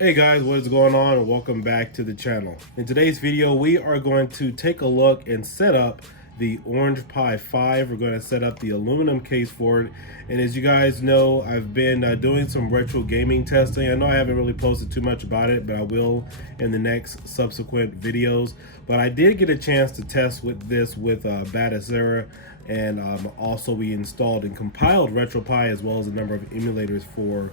Hey guys, what is going on? Welcome back to the channel. In today's video, we are going to take a look and set up the Orange Pi 5. We're going to set up the aluminum case for it. And as you guys know, I've been doing some retro gaming testing. I know I haven't really posted too much about it, but I will in the next subsequent videos. But I did get a chance to test with this with Batacera, and also we installed and compiled retropie as well as a number of emulators for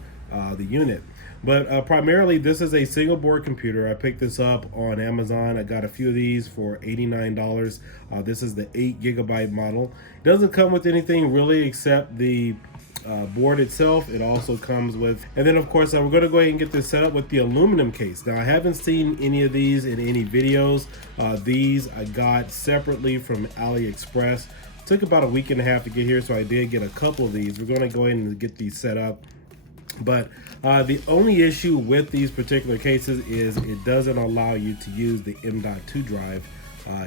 the unit. But primarily this is a single board computer. I picked this up on Amazon. I got a few of these for $89. This is the 8 GB model. It doesn't come with anything really except the board itself. It also comes with, and then of course we're going to go ahead and get this set up with the aluminum case. Now I haven't seen any of these in any videos. These I got separately from AliExpress. It took about a week and a half to get here, so I did get a couple of these. We're going to go ahead and get these set up. But the only issue with these particular cases is it doesn't allow you to use the M.2 drive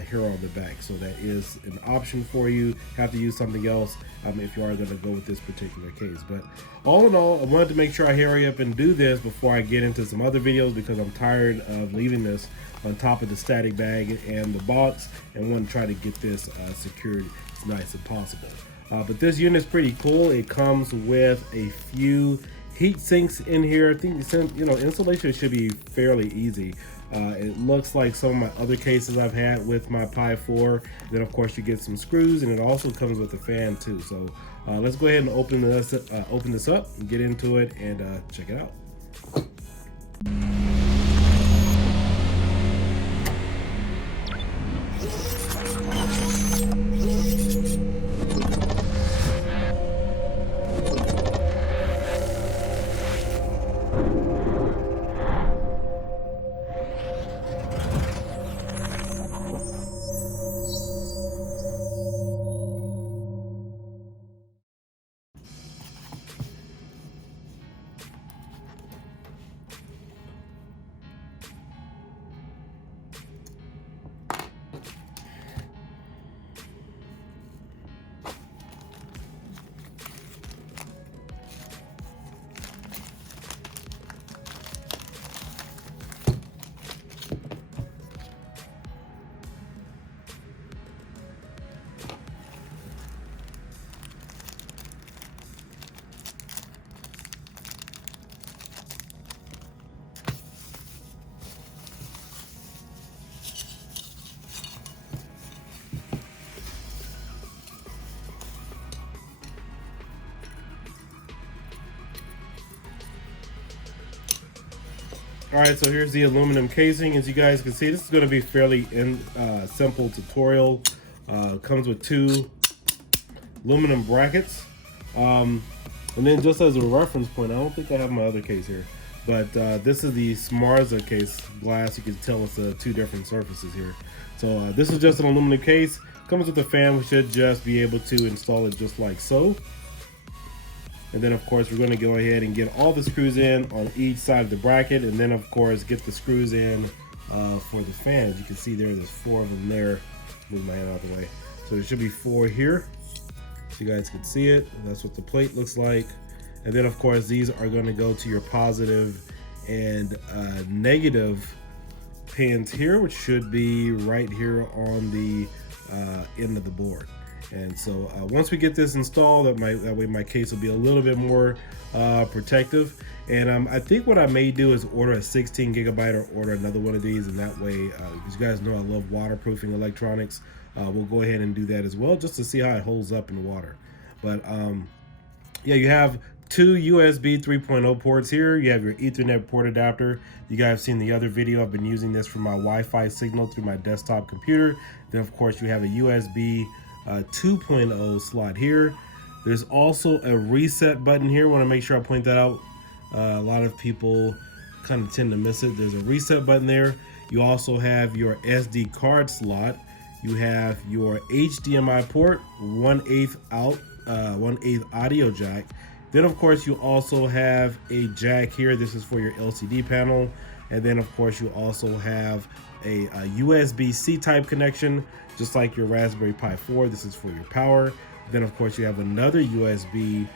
here on the back. So that is an option for you. Have to use something else if you are going to go with this particular case. But all in all, I wanted to make sure I hurry up and do this before I get into some other videos, because I'm tired of leaving this on top of the static bag and the box, and want to try to get this secured as nice as possible. But this unit is pretty cool. It comes with a few heat sinks in here. I think installation should be fairly easy. It looks like some of my other cases I've had with my Pi 4. Then of course you get some screws, and it also comes with a fan too. So let's go ahead and open this up and get into it and check it out. All right, so here's the aluminum casing. As you guys can see, this is going to be fairly simple tutorial. Comes with 2 aluminum brackets. And then just as a reference point, I don't think I have my other case here, but this is the Smarza case glass. You can tell it's 2 different surfaces here. So this is just an aluminum case. Comes with a fan. We should just be able to install it just like so. And then of course we're going to go ahead and get all the screws in on each side of the bracket, and then of course get the screws in for the fan. As you can see there's 4 of them there. Move my hand out of the way. So there should be 4 here, so you guys can see it. That's what the plate looks like. And then of course these are going to go to your positive and negative pins here, which should be right here on the end of the board. And so once we get this installed, that way my case will be a little bit more protective. And I think what I may do is order a 16 GB or order another one of these, and that way, as you guys know, I love waterproofing electronics. We'll go ahead and do that as well, just to see how it holds up in water. But yeah, you have 2 USB 3.0 ports here. You have your Ethernet port adapter. You guys have seen the other video. I've been using this for my Wi-Fi signal through my desktop computer. Then of course you have a USB 2.0 slot here. There's also a reset button here. I want to make sure I point that out. A lot of people kind of tend to miss it. There's a reset button there. You also have your SD card slot. You have your HDMI port, 1/8 out, 1/8 audio jack. Then of course you also have a jack here. This is for your LCD panel. And then of course you also have a USB-C type connection, just like your Raspberry Pi 4. This is for your power. Then of course you have another USB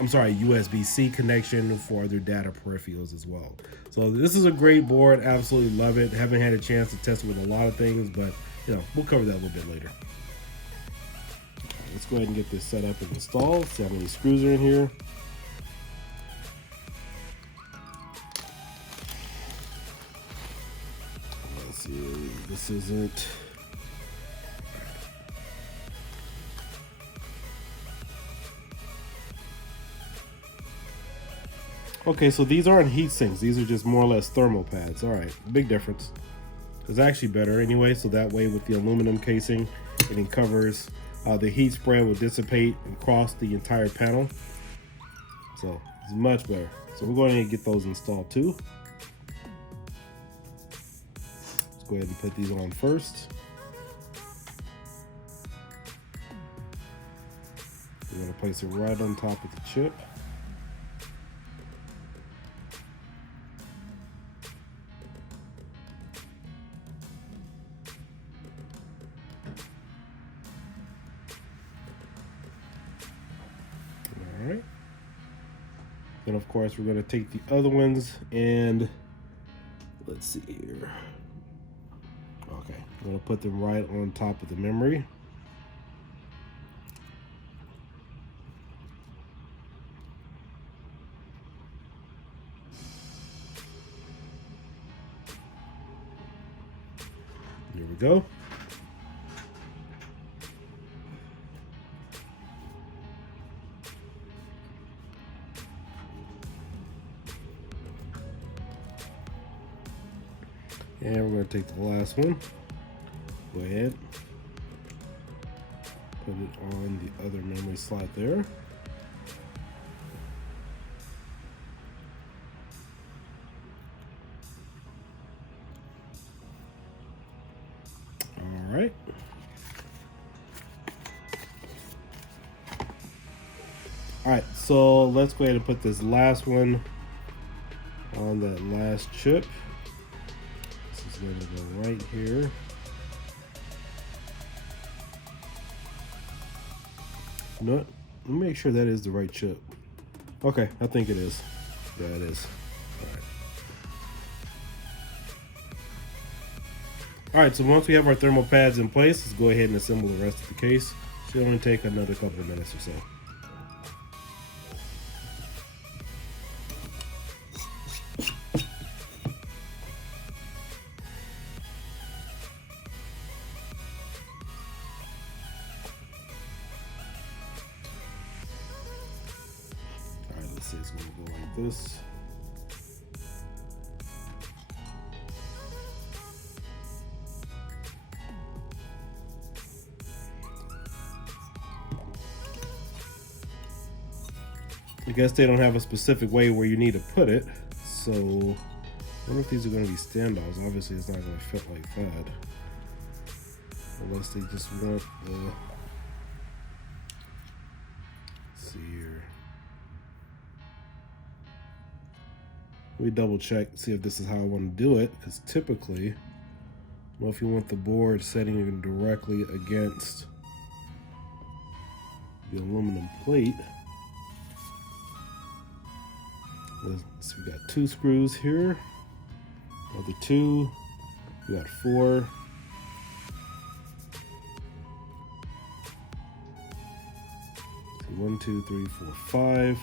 I'm sorry, USB-C connection for other data peripherals as well. So this is a great board. Absolutely love it. Haven't had a chance to test it with a lot of things, but you know, we'll cover that a little bit later. Let's go ahead and get this set up and installed. See how many screws are in here. Let's see, this isn't. Okay, so these aren't heat sinks. These are just more or less thermal pads. All right, big difference. It's actually better anyway, so that way with the aluminum casing, it covers the heat spread will dissipate across the entire panel. So it's much better. So we're going to get those installed too. Let's go ahead and put these on first. We're going to place it right on top of the chip. Alright. Then of course we're going to take the other ones and let's see here. Okay, I'm going to put them right on top of the memory. Here we go. And we're going to take the last one. Go ahead. Put it on the other memory slot there. All right. All right, so let's go ahead and put this last one on that last chip. This is going to go right here. You know what? Let me make sure that is the right chip. Okay, I think it is. Yeah, it is. All right. All right, so once we have our thermal pads in place, let's go ahead and assemble the rest of the case. Should only take another couple of minutes or so. All right, let's see, it's gonna go like this. I guess they don't have a specific way where you need to put it, so I wonder if these are going to be standoffs. Obviously it's not going to fit like that, unless they just want the, let's see here, let me double check, see if this is how I want to do it, because typically, well, if you want the board setting directly against the aluminum plate. So we got 2 screws here, another 2, we got 4, so 1, 2, 3, 4, 5,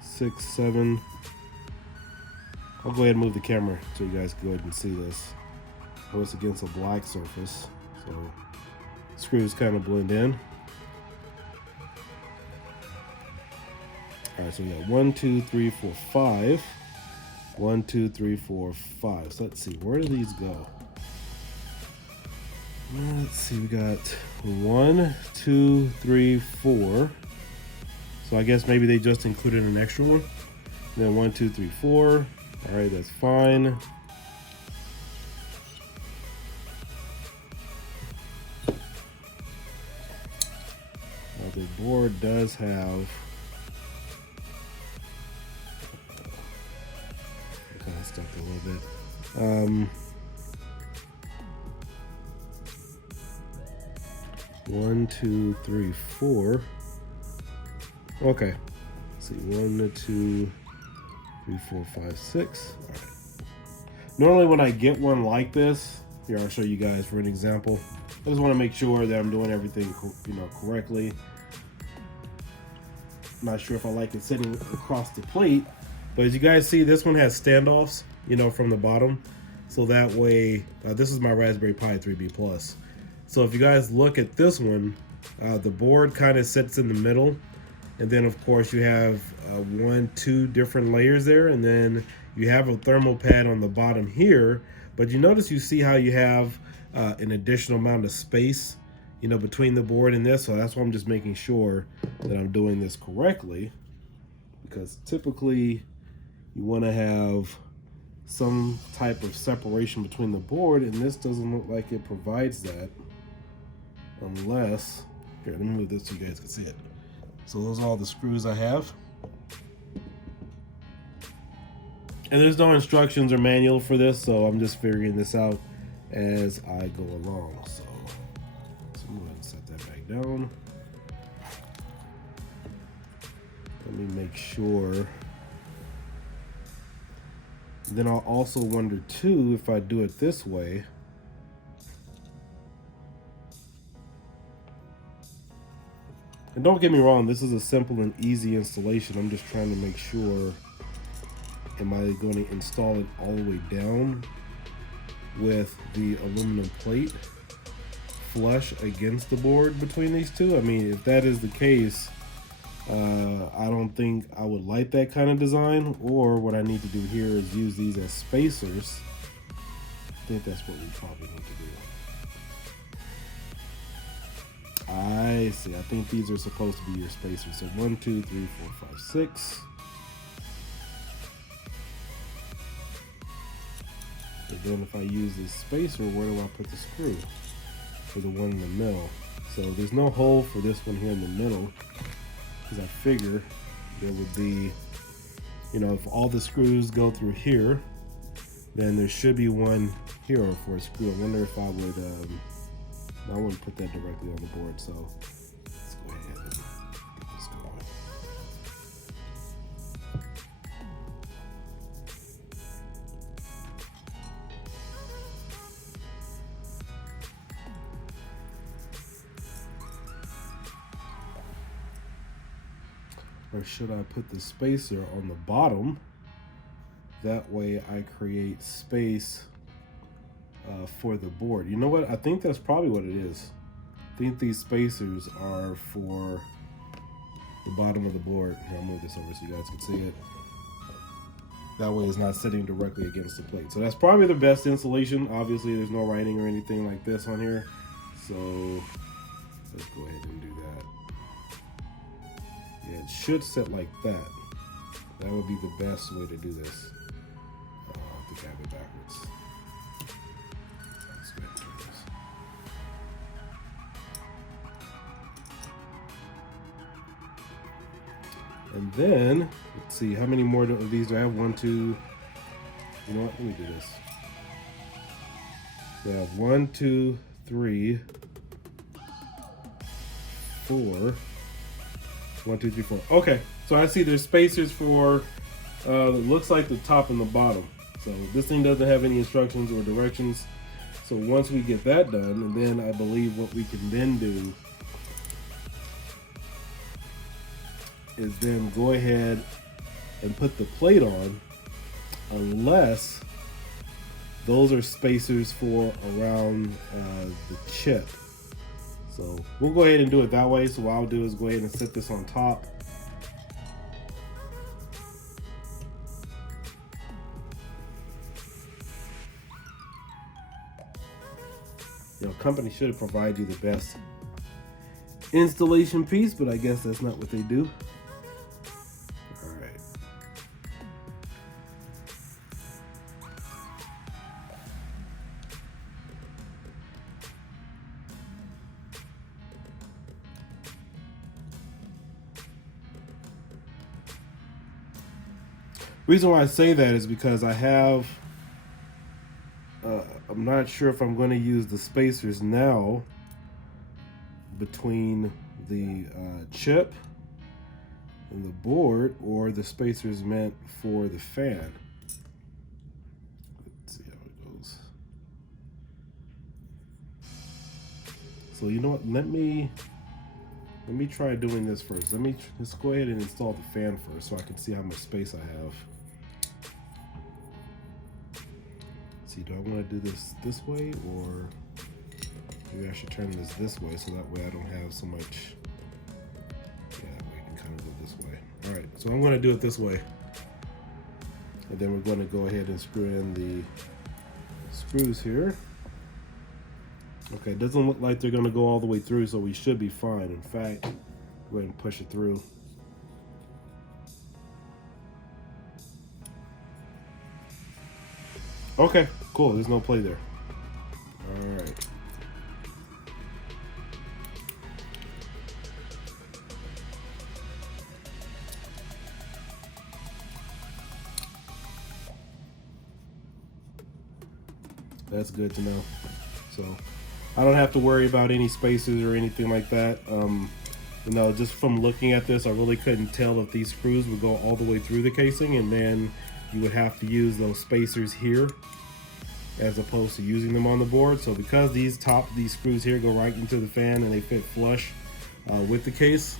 6, 7. I'll go ahead and move the camera so you guys can go ahead and see this. Oh, it's against a black surface, so screws kind of blend in. All right, so we got 1, 2, 3, 4, 5. 1, 2, 3, 4, 5. So let's see, where do these go? Let's see, we got 1, 2, 3, 4. So I guess maybe they just included an extra one. And then 1, 2, 3, 4. All right, that's fine. Now the board does have kind of stuck a little bit. 1, 2, 3, 4. Okay. Let's see, 1, 2, 3, 4, 5, 6. All right. Normally when I get one like this, here I'll show you guys for an example. I just want to make sure that I'm doing everything, correctly. Not sure if I like it sitting across the plate, but as you guys see, this one has standoffs, from the bottom. So that way, this is my Raspberry Pi 3B Plus. So if you guys look at this one, the board kind of sits in the middle. And then of course you have 1, 2 different layers there. And then you have a thermal pad on the bottom here. But you notice, you see how you have an additional amount of space, between the board and this. So that's why I'm just making sure that I'm doing this correctly, because typically you want to have some type of separation between the board, and this doesn't look like it provides that, unless, here, let me move this so you guys can see it. So those are all the screws I have. And there's no instructions or manual for this, so I'm just figuring this out as I go along. So I'm going to set that back down. Let me make sure. Then I'll also wonder too, if I do it this way, and don't get me wrong, this is a simple and easy installation. I'm just trying to make sure, am I going to install it all the way down with the aluminum plate flush against the board between these two? I mean, if that is the case, I don't think I would like that kind of design. Or what I need to do here is use these as spacers. I think that's what we probably need to do. I see. I think these are supposed to be your spacers. So 1, 2, 3, 4, 5, 6. And then if I use this spacer, where do I put the screw for the one in the middle? So there's no hole for this one here in the middle, because I figure there would be, if all the screws go through here, then there should be one here for a screw. I wonder if I wouldn't put that directly on the board. So let's go ahead and get this going. Or should I put the spacer on the bottom? That way I create space for the board. You know what? I think that's probably what it is. I think these spacers are for the bottom of the board. Here, I'll move this over so you guys can see it. That way it's not sitting directly against the plate. So that's probably the best installation. Obviously there's no writing or anything like this on here. So let's go ahead and do that. Yeah, it should sit like that. That would be the best way to do this. I think I have it backwards. Let's go ahead and do this. And then, let's see, how many more of these do I have? 1, 2, you know what, let me do this. We have 1, 2, 3, 4. 1, 2, 3, 4. Okay, so I see there's spacers for, it looks like the top and the bottom. So this thing doesn't have any instructions or directions. So once we get that done, and then I believe what we can then do is then go ahead and put the plate on, unless those are spacers for around the chip. So we'll go ahead and do it that way. So what I'll do is go ahead and set this on top. Company should have provided you the best installation piece, but I guess that's not what they do. All right. Reason why I say that is because I have, I'm not sure if I'm going to use the spacers now, between the chip and the board, or the spacers meant for the fan. Let's see how it goes. So you know what? Let me try doing this first. Let's go ahead and install the fan first, so I can see how much space I have. Let's see, do I want to do this way, or maybe I should turn this way, so that way I don't have so much. Yeah, we can kind of go this way. All right, so I'm going to do it this way, and then we're going to go ahead and screw in the screws here. Okay, it doesn't look like they're going to go all the way through, so we should be fine. In fact, go ahead and push it through. Okay, cool. There's no play there. All right. That's good to know. So I don't have to worry about any spaces or anything like that. You know, just from looking at this, I really couldn't tell if these screws would go all the way through the casing, and then you would have to use those spacers here as opposed to using them on the board. So because these screws here go right into the fan and they fit flush with the case,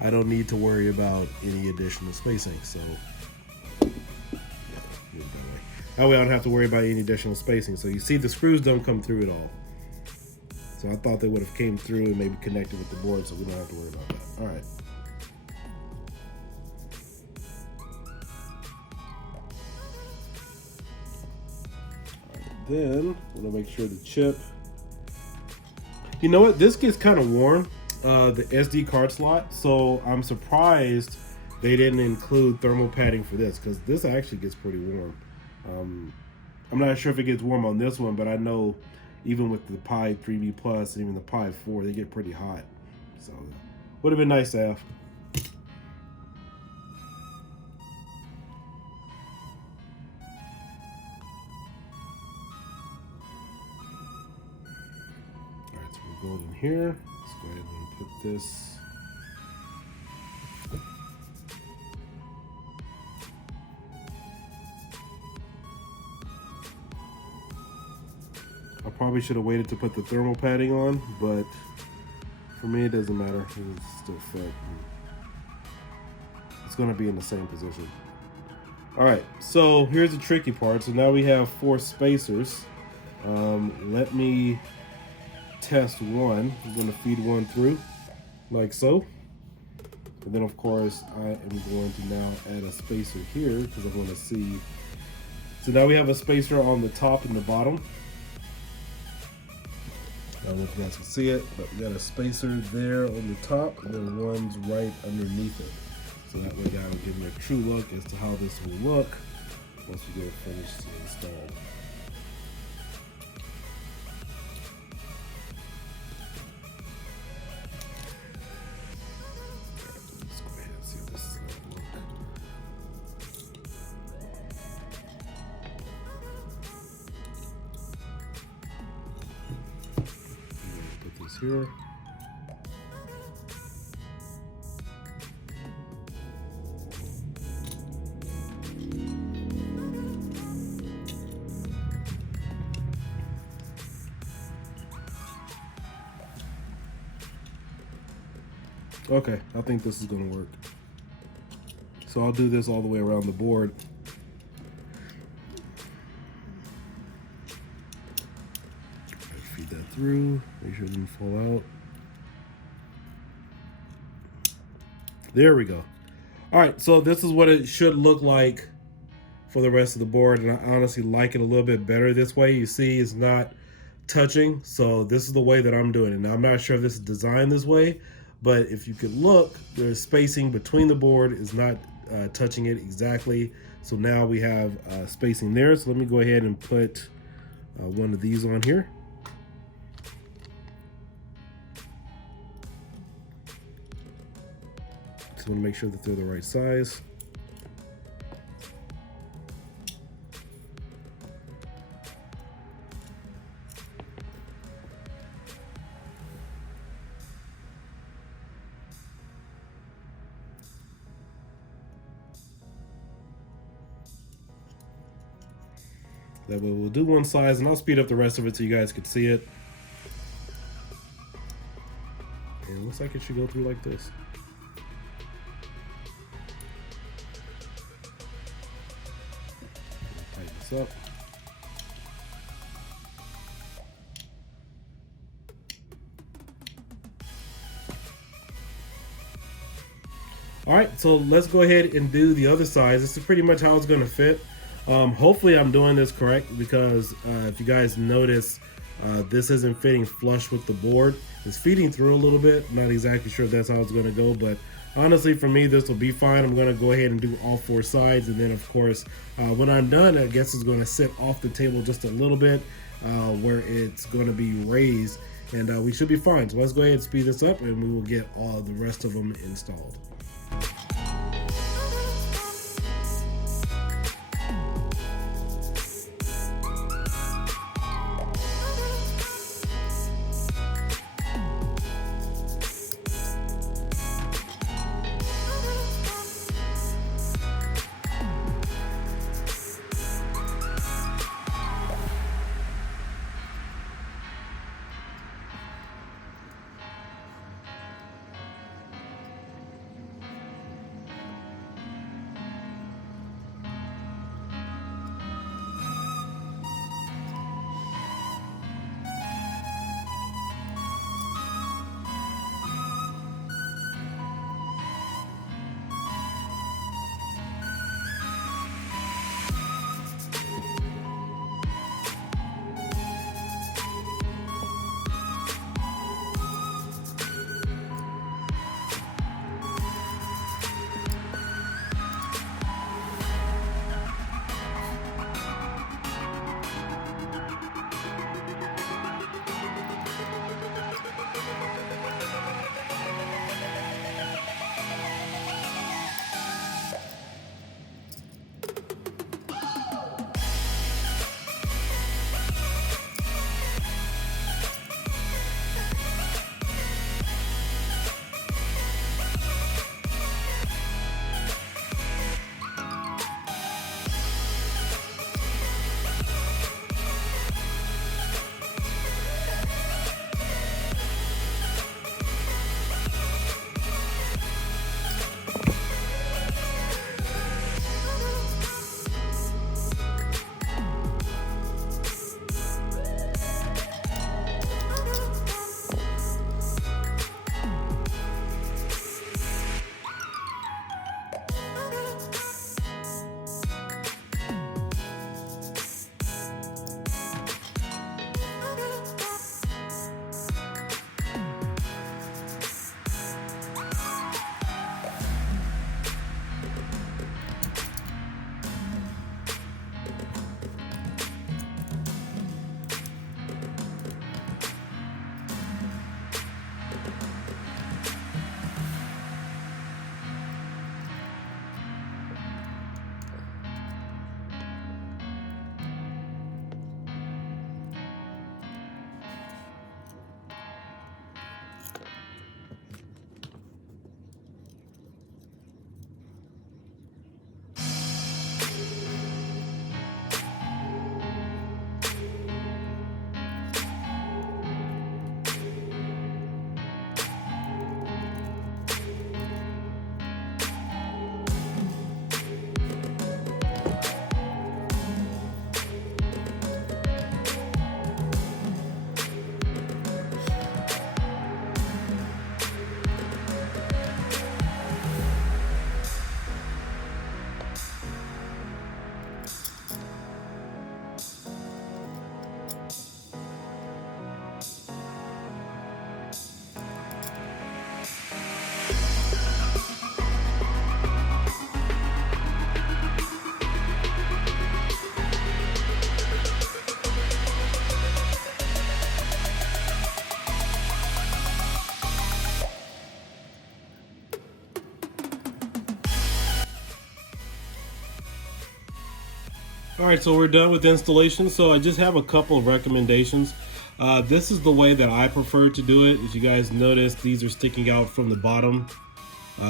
I don't need to worry about any additional spacing. So that way I don't have to worry about any additional spacing. So you see the screws don't come through at all. So I thought they would have came through and maybe connected with the board, so we don't have to worry about that. All right. Then I'm gonna make sure the chip. You know what? This gets kind of warm, the SD card slot. So I'm surprised they didn't include thermal padding for this, because this actually gets pretty warm. I'm not sure if it gets warm on this one, but I know even with the Pi 3B Plus and even the Pi 4, they get pretty hot. So would have been nice to have. All right, so we'll go in here. Let's go ahead and put this. I probably should have waited to put the thermal padding on, but for me it doesn't matter. It's still fit. It's going to be in the same position. All right, so here's the tricky part. So now we have 4 spacers. Let me test one. I'm going to feed one through like so. And then of course I am going to now add a spacer here because I want to see. So now we have a spacer on the top and the bottom. I don't know if you guys can see it, but we got a spacer there on the top, and then one's right underneath it. So that way, that will give me a true look as to how this will look once we get it finished and installed. Let's go ahead and see how this is going to look. Here. Okay, I think this is going to work. So I'll do this all the way around the board. Feed that through, make sure it didn't fall out. There we go. All right, so this is what it should look like for the rest of the board, and I honestly like it a little bit better this way. You see it's not touching, so this is the way that I'm doing it. Now I'm not sure if this is designed this way, but if you could look, there's spacing between the board is not touching it exactly. So now we have spacing there. So let me go ahead and put one of these on here. Just want to make sure that they're the right size. That way we'll do one size, and I'll speed up the rest of it so you guys can see it. And it looks like it should go through like this. Tighten this up. All right, so let's go ahead and do the other size. This is pretty much how it's gonna fit. Hopefully I'm doing this correct, because if you guys notice, this isn't fitting flush with the board. It's feeding through a little bit. I'm not exactly sure if that's how it's gonna go, but honestly for me, this will be fine. I'm gonna go ahead and do all 4 sides, and then of course, when I'm done, I guess it's gonna sit off the table just a little bit, where it's gonna be raised, and we should be fine. So let's go ahead and speed this up, and we will get all the rest of them installed. All right, so we're done with installation. So I just have a couple of recommendations. This is the way that I prefer to do it. As you guys notice, these are sticking out from the bottom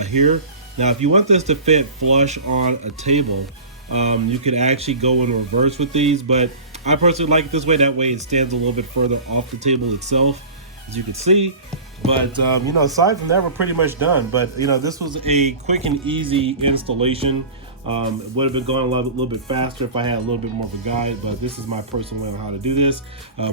here. Now, if you want this to fit flush on a table, You could actually go in reverse with these, but I personally like it this way. That way it stands a little bit further off the table itself, as you can see. But you know, aside from that, we're pretty much done. But you know, this was a quick and easy installation. It would have been going a little bit faster if I had a little bit more of a guide, but this is my personal way on how to do this.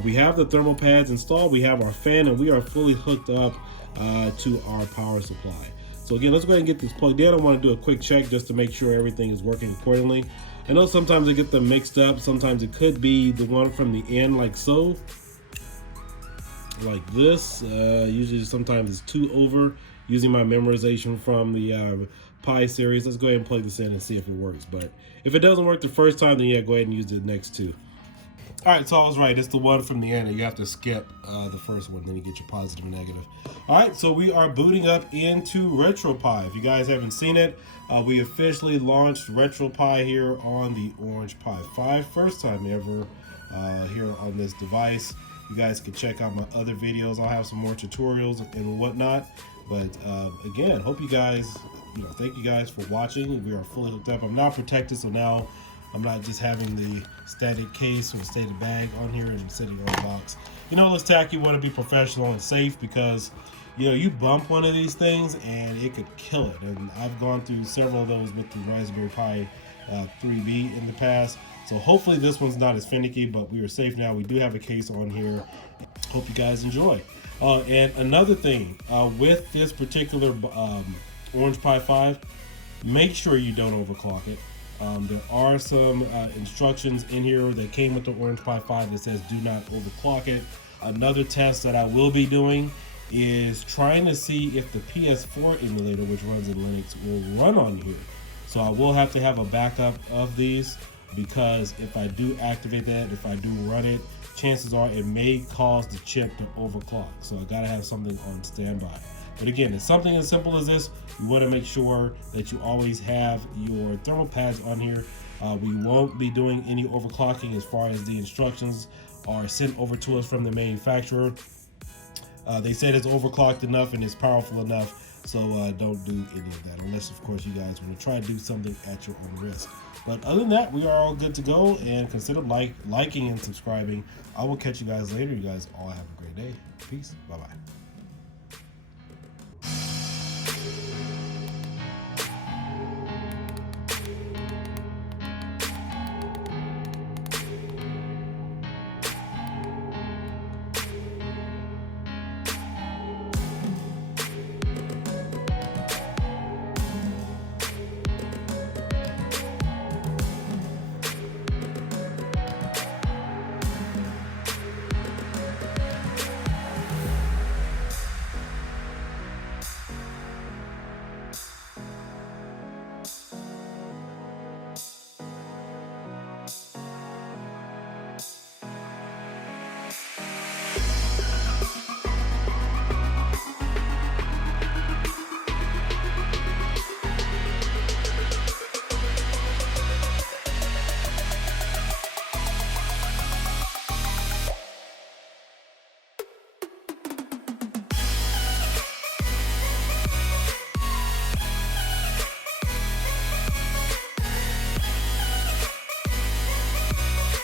We have the thermal pads installed, we have our fan, and we are fully hooked up to our power supply. So again, let's go ahead and get this plugged in. I want to do a quick check just to make sure everything is working accordingly. I know sometimes I get them mixed up. Sometimes it could be the one from the end, like so. Like this. Usually sometimes it's 2 over, using my memorization from the Pi series. Let's go ahead and plug this in and see if it works. But if it doesn't work the first time, then yeah, go ahead and use the next 2. All right, so I was right. It's the one from the end, and you have to skip the first one, then you get your positive and negative. All right, so we are booting up into RetroPie. If you guys haven't seen it, we officially launched RetroPie here on the Orange Pi 5. First time ever here on this device. You guys can check out my other videos. I'll have some more tutorials and whatnot. But again, hope you guys, thank you guys for watching. We are fully hooked up. I'm now protected, so now I'm not just having the static case or the static bag on here and sitting on the box. You know, let's tack, you want to be professional and safe, because you bump one of these things and it could kill it. And I've gone through several of those with the Raspberry Pi 3B in the past. So hopefully this one's not as finicky, but we are safe now. We do have a case on here. Hope you guys enjoy. And another thing, with this particular Orange Pi 5, make sure you don't overclock it. There are some instructions in here that came with the Orange Pi 5 that says do not overclock it. Another test that I will be doing is trying to see if the PS4 emulator, which runs in Linux, will run on here. So I will have to have a backup of these, because if I do activate that, if I do run it, chances are it may cause the chip to overclock. So I gotta have something on standby. But again, it's something as simple as this. You want to make sure that you always have your thermal pads on here. We won't be doing any overclocking as far as the instructions are sent over to us from the manufacturer. They said it's overclocked enough and it's powerful enough, so don't do any of that, unless of course you guys want to try to do something at your own risk. But other than that, we are all good to go, and consider liking and subscribing. I will catch you guys later. You guys all have a great day. Peace. Bye-bye.